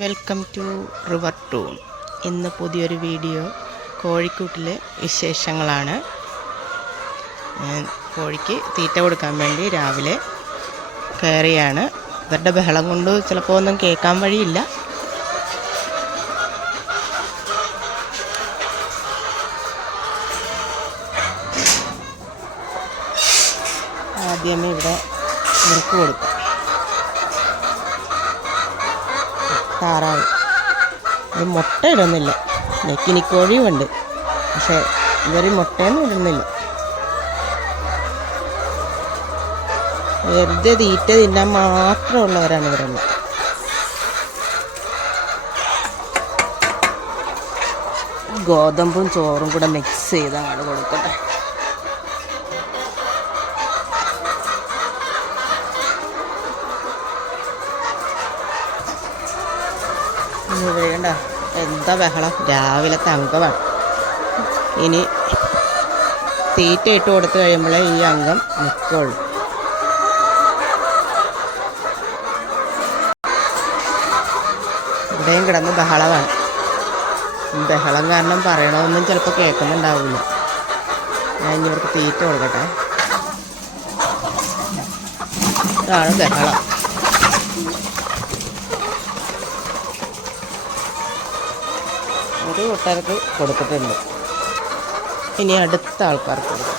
Welcome to river tune ഇന്ന് പുതിയൊരു video കോഴിക്കൂട്ടിലെ വിശേഷങ്ങളാണ്. കോഴിക്ക് തീറ്റ കൊടുക്കാൻ വേണ്ടി രാവിലെ കയറിയാണ്. ഇവരുടെ ബഹളം കൊണ്ട് ചിലപ്പോൾ ഒന്നും കേൾക്കാൻ വഴിയില്ല. ആദ്യമേ ഇവിടെ മുറുക്ക് കൊടുക്കാം. താറാവ്. ഇത് മുട്ട ഇടുന്നില്ല. നെക്കിനിക്കോഴിയുമുണ്ട്. പക്ഷെ ഇവർ മുട്ടയൊന്നും ഇടുന്നില്ല. വെറുതെ തീറ്റ തിന്നാൻ മാത്രമുള്ളവരാണ് ഇവരെല്ലാം ഗോതമ്പും ചോറും കൂടെ മിക്സ് ചെയ്താണ് കൊടുക്കട്ടെ. ഇനി വേണ്ട എന്താ ബഹളം? രാവിലെ തങ്കമാണ് ഇനി തീറ്റ ഇട്ട് കൊടുത്തു കഴിയുമ്പോഴേ ഈ അംഗം നിൽക്കുള്ളൂ. ഇവിടെയും കിടന്ന് ബഹളമാണ്. ബഹളം കാരണം പറയണമെന്നും ചിലപ്പോൾ കേൾക്കുന്നുണ്ടാവില്ല. ഞാൻ ഇവർക്ക് തീറ്റ കൊടുക്കട്ടെ. ഇതാണ് ബഹളം. ഒരു കൂട്ടുകാർക്ക് കൊടുത്തിട്ടുണ്ട്. ഇനി അടുത്ത ആൾക്കാർക്ക് കൊടുക്കും.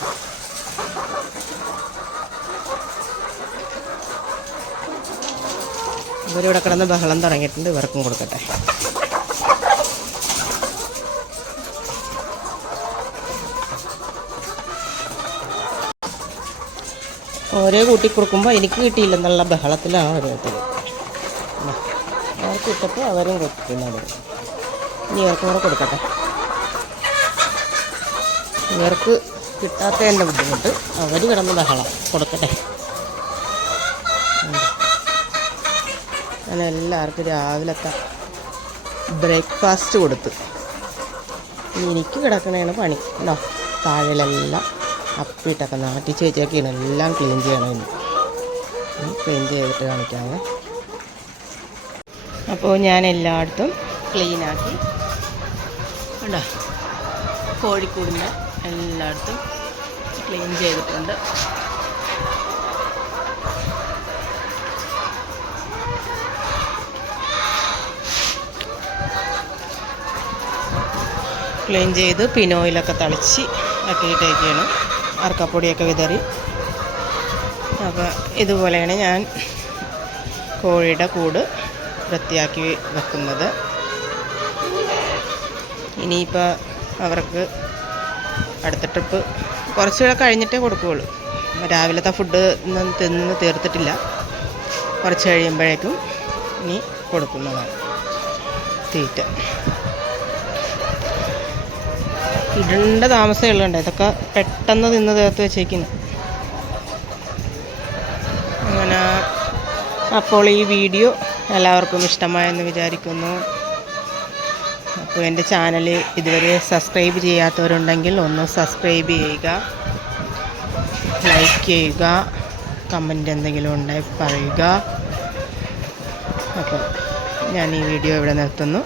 ഇവരിവിടെ കിടന്ന് ബഹളം തുടങ്ങിയിട്ടുണ്ട് ഇവർക്കും കൊടുക്കട്ടെ. ഓരോ കൂട്ടി കൊടുക്കുമ്പോൾ എനിക്ക് കിട്ടിയില്ലെന്നുള്ള ബഹളത്തിലാണ് ഓരോരുത്തർ അവർക്ക് ഇട്ടപ്പോൾ അവരും കൊടുക്കുന്നത് ഇനി ഇവർക്കും കൂടെ കൊടുക്കട്ടെ ഇവർക്ക് കിട്ടാത്തതിന്റെ ബുദ്ധിമുട്ട്. അവർ കിടന്ന് ബഹളം. കൊടുക്കട്ടെ. ഞാൻ എല്ലാവർക്കും രാവിലത്തെ ബ്രേക്ക്ഫാസ്റ്റ് കൊടുത്ത്. എനിക്ക് കിടക്കണേണ് പണി. ഉണ്ടോ താഴെയിലെല്ലാം അപ്പിട്ടൊക്കെ നാട്ടി ചേച്ചിയൊക്കെയാണ് എല്ലാം ക്ലീൻ ചെയ്യണം ഇനി. ക്ലീൻ ചെയ്തിട്ട് കാണിക്കാമേ അപ്പോൾ ഞാൻ എല്ലായിടത്തും ക്ലീനാക്കി കണ്ടോ? കോഴിക്കൂടിന്റെ എല്ലായിടത്തും ക്ലീൻ ചെയ്തിട്ടുണ്ട്. ക്ലീൻ ചെയ്ത് പിനോയിലൊക്കെ തളിച്ച് ആക്കിയിട്ടേക്കാണ് അർക്കപ്പൊടിയൊക്കെ വിതറി. അപ്പോൾ ഇതുപോലെയാണ് ഞാൻ കോഴിയുടെ കൂട് വൃത്തിയാക്കി വെക്കുന്നത്. ഇനിയിപ്പോൾ അവർക്ക് അടുത്ത ട്രിപ്പ് കുറച്ചുകൂടെ കഴിഞ്ഞിട്ടേ കൊടുക്കുകയുള്ളൂ. രാവിലത്തെ ഫുഡ് തിന്ന് തീർത്തിട്ടില്ല. കുറച്ച് കഴിയുമ്പോഴേക്കും ഇനി കൊടുക്കുന്നതാണ്. തീറ്റ. ഇടേണ്ട താമസമേ ഉള്ളുണ്ട് ഇതൊക്കെ പെട്ടെന്ന് നിന്ന് തീർത്ത് വെച്ചേക്കുന്നു. അങ്ങനെ അപ്പോൾ ഈ വീഡിയോ എല്ലാവർക്കും ഇഷ്ടമായെന്ന് വിചാരിക്കുന്നു. അപ്പോൾ എന്റെ ചാനൽ ഇതുവരെ സബ്സ്ക്രൈബ് ചെയ്യാത്തവരുണ്ടെങ്കിൽ ഒന്ന് സബ്സ്ക്രൈബ് ചെയ്യുക ലൈക്ക് ചെയ്യുക കമന്റ് എന്തെങ്കിലും ഉണ്ടെങ്കിൽ പറയുക. അപ്പോൾ ഞാൻ ഈ വീഡിയോ ഇവിടെ നിർത്തുന്നു.